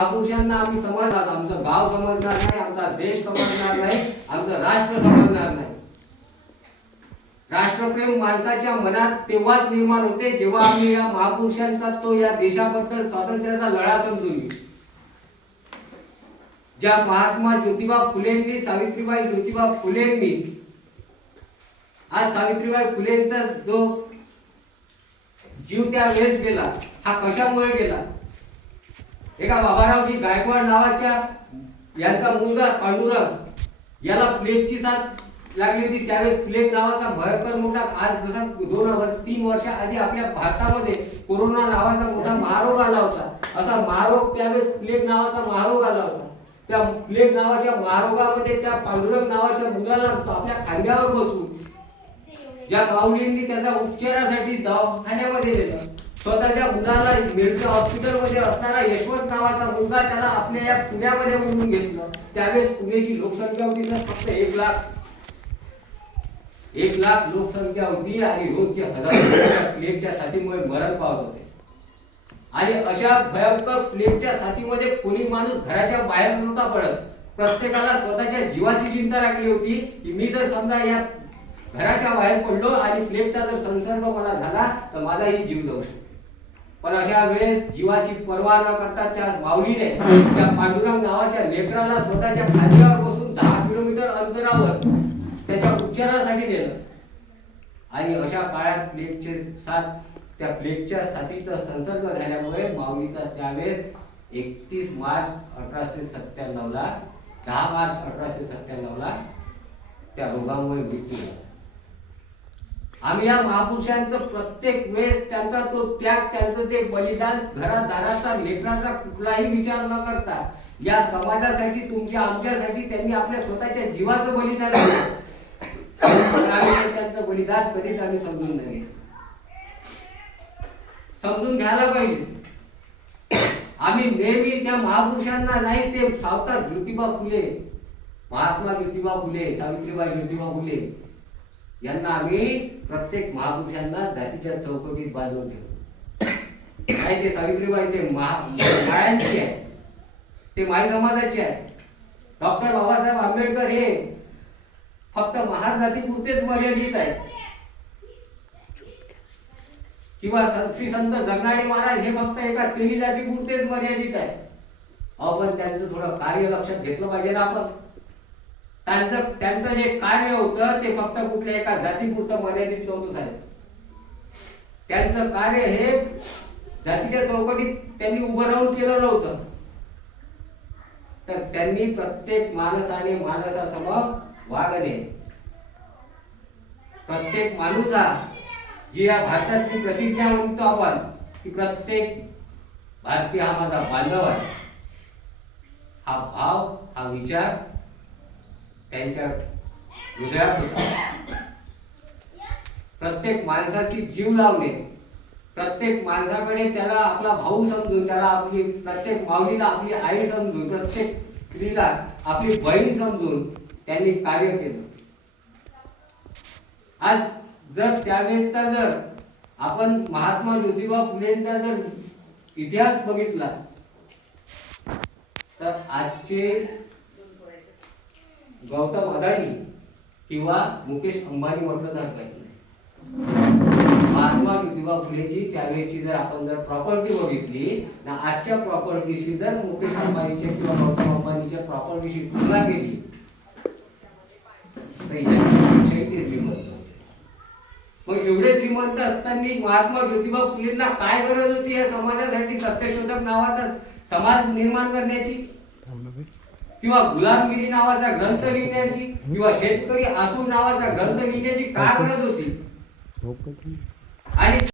महापुरुषांना आम्ही समजणार, आमचं गाव समजणार नाही, आमचा देश समजणार नाही, आमचं राष्ट्र समजणार नाही. राष्ट्रप्रेम माणसाच्या मनात तेव्हाच निर्माण होते जेव्हा आम्ही या महापुरुषांचा तो या देशाबद्दल स्वातंत्र्याचा लढा समजून घेऊ. ज्या महात्मा ज्योतिबा फुलेंनी, सावित्रीबाई ज्योतिबा फुलेंनी, आज सावित्रीबाई फुलेंचा जो जीव त्या वेळेस गेला, हा कशामुळे गेला? एका बाबारावजी गायकवाड नावाच्या यांचा मुलगा पांडुरंग याला प्लेगची साथ लागली होती. त्यावेळेस प्लेग नावाचा भयंकर मोठा, आज जसा 2-3 वर्षा आधी आपल्या भारतामध्ये कोरोना नावाचा मोठा महारोग आला होता, असा महारोग त्यावेळेस प्लेग नावाचा महारोग आला होता. त्या प्लेग नावाच्या महारोगामध्ये त्या पांडुरंग नावाच्या मुलाला आपल्या खांद्यावर बसवून ज्या माऊलींनी त्याचा उपचारासाठी दवाखान्यामध्ये नेलं, स्वतःच्या मुलाला मिरज हॉस्पिटलमध्ये असणारा यशवंत नावाचा मुलगा त्याला आपल्या या पुण्यामध्ये बोलवून घेतलं. त्यावेळेस पुण्याची लोकसंख्या होती फक्त 1 लाख लोकसंख्या होती आणि रोजचे हजारो प्लेगच्या साथीमुळे मरण पावत होते. आणि अशा भयंकर प्लेगच्या साथीमध्ये कोणी माणूस घराच्या बाहेर नव्हता पडत. प्रत्येकाला स्वतःच्या जीवाची चिंता लागली होती की मी जर समजा या घराच्या बाहेर पडलो आणि प्लेगचा जर संसर्ग मला झाला तर माझाही जीव जाऊ शकतो. पण अशा वेळेस जीवाची पर्वा न करता त्या माऊलीने त्या पांडुरंग नावाच्या लेकराला स्वतःच्या खांद्यावर बसून 10 किलोमीटर अंतरावर त्याच्या उपचारासाठी नेलं. आणि अशा काळात त्या प्लेगच्या साथीचा संसर्ग झाल्यामुळे माऊलीचा त्यावेळेस 31 मार्च 1897ला 10 मार्च 1897ला त्या रोगामुळे मृत्यू झाला. आम्ही या महापुरुषांचं प्रत्येक वेळेस त्यांचा तो त्याग, त्यांचं ते बलिदान, घरादाराचा लेकराचा कुठलाही विचार न करता या समाजासाठी, तुमच्या आमच्यासाठी त्यांनी आपल्या स्वतःच्या जीवाचं बलिदान दिलं. आम्ही त्यांचं बलिदान कधीच आम्ही समजून नाही, समजून घ्यायला पाहिजे. आम्ही नेहमी त्या महापुरुषांना नाही, ते सावता ज्योतिबा फुले, महात्मा ज्योतिबा फुले, सावित्रीबाई ज्योतिबा फुले यांना आम्ही प्रत्येक महापुरुषांना जातीच्या चौकटीत बांधून ठेवतो. नाही, ते सावित्रीबाई ते माळ्यांची आहे, ते माळी समाजाचे आहे. डॉक्टर बाबासाहेब आंबेडकर हे फक्त महार जातीपुरतेच मर्यादित आहेत, किंवा श्री संत जगनाडे महाराज हे फक्त एका तेली जातीपुरतेच मर्यादित आहे. पण त्यांचं थोडं कार्य लक्षात घेतलं पाहिजे ना आपण. त्यांचं जे कार्य होतं ते फक्त कुठल्या एका जातीपुरतं मर्यादित नव्हतं साहेब. त्यांचं कार्य हे जातीच्या चौकटीत त्यांनी उभं राहून केलं नव्हतं. तर त्यांनी प्रत्येक माणसाने माणसासमोर वागणे, प्रत्येक माणूस हा, जी या भारतातली प्रतिज्ञा म्हणतो आपण की प्रत्येक भारतीय हा माझा बांधव आहे, हा भाव, हा विचार त्यांच्या हृदयात होता. प्रत्येक माणसाशी जीव लावणे, प्रत्येक माणसाकडे त्याला आपला भाऊ समजून, त्याला आपली, प्रत्येक माऊलीला आपली आई समजून, प्रत्येक स्त्रीला आपली बहीण समजून त्यांनी कार्य केलं. आज जर त्यावेळेसचा जर आपण महात्मा ज्योतिबा फुलेंचा जर इतिहास बघितला तर आजचे गौतम अदानी किंवा मुकेश अंबानी म्हटलं तर काही नाही. महात्मा ज्योतिबा फुलेची त्यावेळेची जर आपण जर प्रॉपर्टी बघितली ना, आजच्या प्रॉपर्टीशी जर मुकेश अंबानीच्या किंवा गौतम अंबानीच्या प्रॉपर्टीशी तुलना केली तर यांच्यापेक्षाही ते श्रीमंत होते. मग एवढे श्रीमंत असताना महात्मा ज्योतिबा फुलेंना काय गरज होती या समाजासाठी सत्यशोधक नावाचा समाज निर्माण करण्याची, किंवा गुलामगिरी नावाचा ग्रंथ लिहिण्याची, किंवा शेतकरी आसूर नावाचा ग्रंथ लिहिण्याची काय गरज होती? आणि